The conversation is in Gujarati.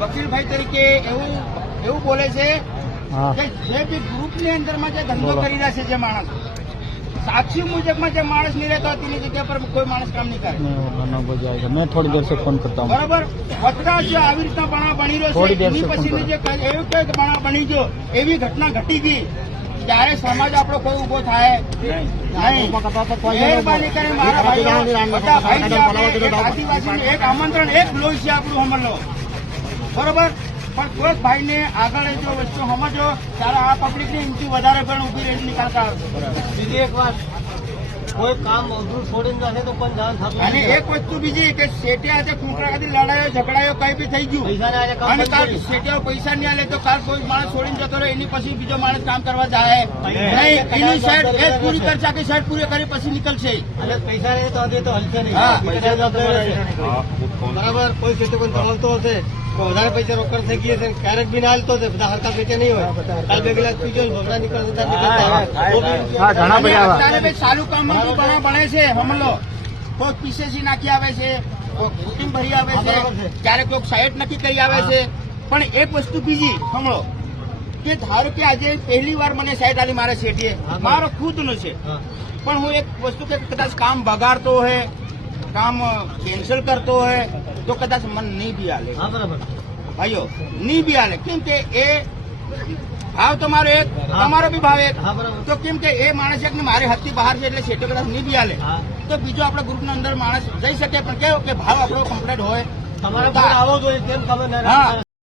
વકીલભાઈ તરીકે એવું બોલે છે કે જે બી ગ્રુપની અંદરમાં જે ધંધો કરી રહ્યા છે જે માણસ साक्षी मुजब में मानस नहीं रहता तेनी जगह पर कोई मानस काम नहीं करे हो जाएगा। मैं थोड़ी देर से फोन करता हूँ। बराबर वक्ता जो આવી રીતના બણા બની રહ્યો છે એની પછીની જે એવું કે બણા બની ગયો એવી ઘટના ઘટી ગઈ ત્યારે સમાજ આપણો કોઈ ઉભો થાય નહીં। મહેરબાની કરીને મારા ભાઈઓ બધા ભાઈ આદિવાસીને એક આમંત્રણ એક લોહી છે આપણું સમજો બરોબર પણ કોઈ ભાઈને આગળ જો વસ્તુ સમજો ત્યારે આ પબ્લિકની હિંમતી વધારે પણ ઉભી રહી નીકળતા બીજી એક વાત કોઈ કામ અધૂરું છોડીને જશે તો પણ જાણ થતું અને એક વસ્તુ બીજી કે શેઠિયા સાથે કુંકરા ખાતે લડાયો ઝઘડાયો કઈ બી થઈ ગયું અને કાલ શેઠિયા પૈસા નહીં આલે તો કાલ કોઈ માણસ છોડીને જતો રહે એની પછી બીજો માણસ કામ કરવા જાય નહીં એની સાઈડ એ પૂરી કરશે કે સાઈડ પૂરી કરી પછી નીકળશે અને પૈસા રહે તો હજી તો હલશે નહીં બરાબર કોઈ ક્ષેત્ર કોઈ તળવતો હશે વધારે પૈસા રોકડ થઈ ગયા છે ક્યારેક બી ના હાલતો હશે બધા હરકા વેચે નહીં હોય કાલ બે ગિલાસ પીજો ભગવાન નીકળશે સારું કામ બના બને છે સમલો કોઈ પીસેસી નાખી આવે છે કોઈ બુકિંગ ભરી આવે છે ક્યારેક કોઈ સાઈડ નક્કી કરી આવે છે પણ એક વસ્તુ બીજી સમલો કે ધારો કે આજે પહેલી વાર મને સાઈડ આલી મારે શેઠીએ મારો ખુદનો છે પણ હું એક વસ્તુ કે કદાચ કામ બગાડતો હોય काम कैंसिल करते है तो कदाच मन नहीं भी आले भाइयों नहीं भी आले केम के ए भाव તમારો એક તમારો બી ભાવ એક તો કેમ કે એ માણસ એક ને મારી હદથી બહાર છે એટલે શેઠો કદાચ નહીં બી આલે તો બીજો આપણા ગ્રુપના અંદર માણસ જઈ શકે પણ કેવો કે ભાવ આપણો કમ્પ્લીટ હોય તમારો આવો જોઈએ કેમ ખબર